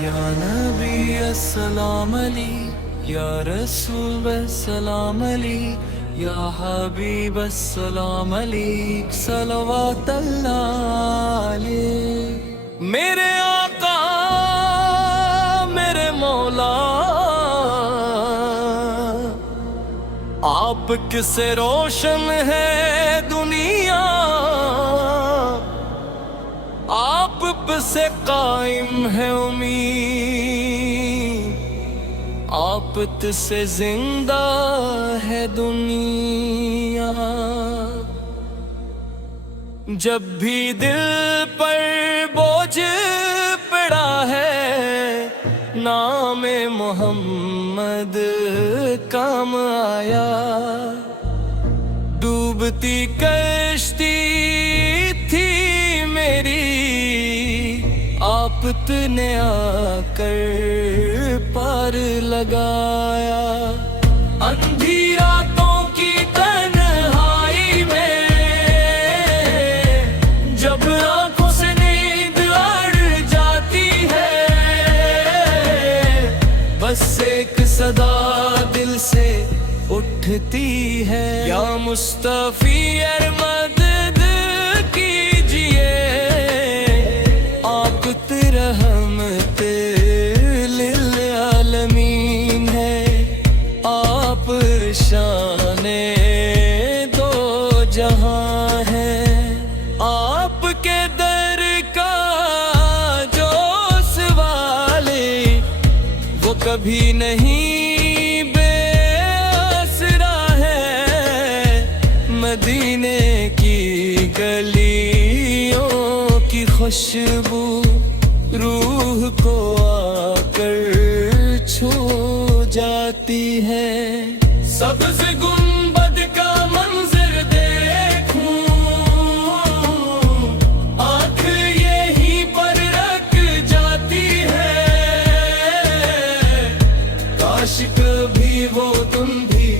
یا نبی السلام علی، یا رسول السلام علی، یا حبیب السلام علی، صلوات اللہ علیہ۔ میرے آقا میرے مولا، آپ سے روشن ہے دنیا، آپ سے قائم ہے امید، آپ سے زندہ ہے دنیا۔ جب بھی دل پر بوجھ پڑا ہے، نام محمد کام آیا۔ ڈوبتی کشتی تھی میری، آپ نے آ کر پار لگایا۔ اندھی راتوں کی تنہائی میں، جب آنکھوں سے نیند اڑ جاتی ہے، بس ایک صدا دل سے اٹھتی ہے، یا مصطفی مدد کیجئے، آپ رحمت للعالمین ہے، آپ شان دو جہاں ہے۔ آپ کے در کا جو سوال، وہ کبھی نہیں بے آسرا ہے۔ مدینے کی گلیوں کی خوشبو روح کو آ کر چھو جاتی ہے۔ سبز گنبد کا منظر دیکھوں، آنکھ یہیں پر رک جاتی ہے۔ کاش کبھی وہ تم بھی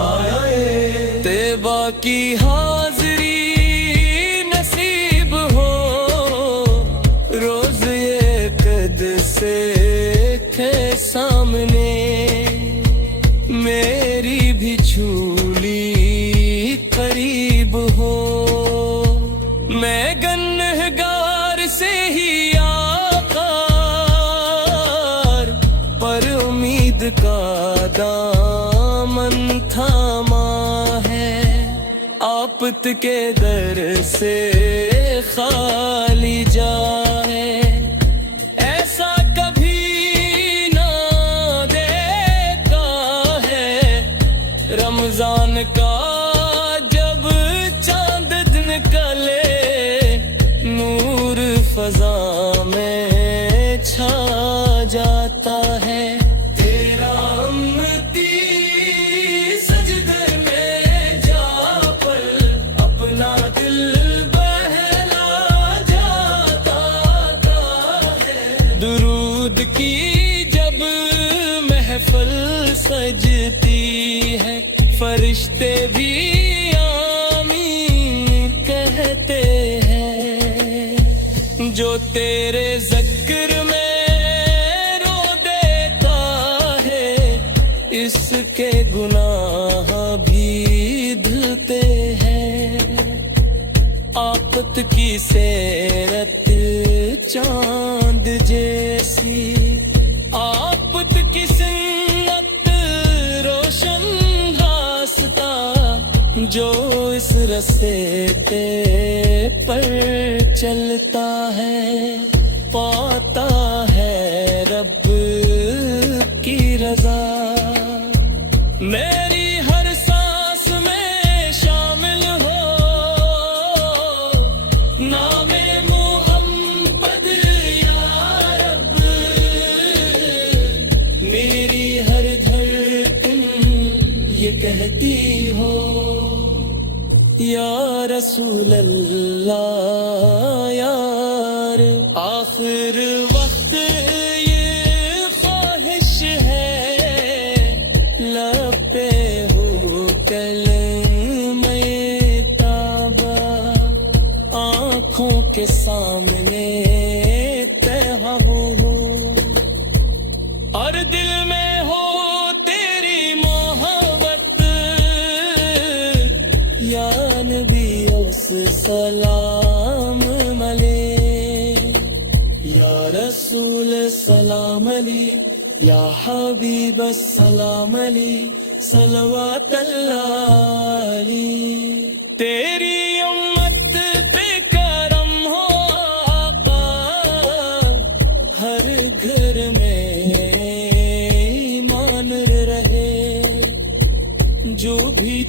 آئے، طیبہ کی حاضری سامنے، میری بھی جھولی قریب ہو۔ میں گنہگار سے ہی آقا، پر امید کا دامن تھاما ہے۔ آپت کے در سے خالی جائے، رمضان کا جب چاند نکلے، نور فضا میں چھا جاتا ہے۔ تیرا امتی سجدے میں جا پر اپنا دل بہلا جاتا ہے۔ درود کی جب محفل سجتی ہے، فرشتے بھی آمین کہتے ہیں۔ جو تیرے ذکر میں رو دیتا ہے، اس کے گناہ بھی دھلتے ہیں۔ آفت کی سیرت چاند جیسی، آفت کی سنت روشن راستہ، جو اس رستے پر چلتا ہے، پاتا ہے رب کی رضا۔ میری ہر سانس میں شامل ہو نام محمد یا رب، میری ہر دھڑکن یہ کہتی ہو یا رسول اللہ یار۔ آخر وقت یہ خواہش ہے، لب پہ ہو کلمہ توبہ، آنکھوں کے سامنے تہہ ہو رسول سلام علی یا حبیب السلام علی صلوات اللہ علی تیری امت پہ کرم ہو آقا ہر گھر میں ایمان رہے جو بھی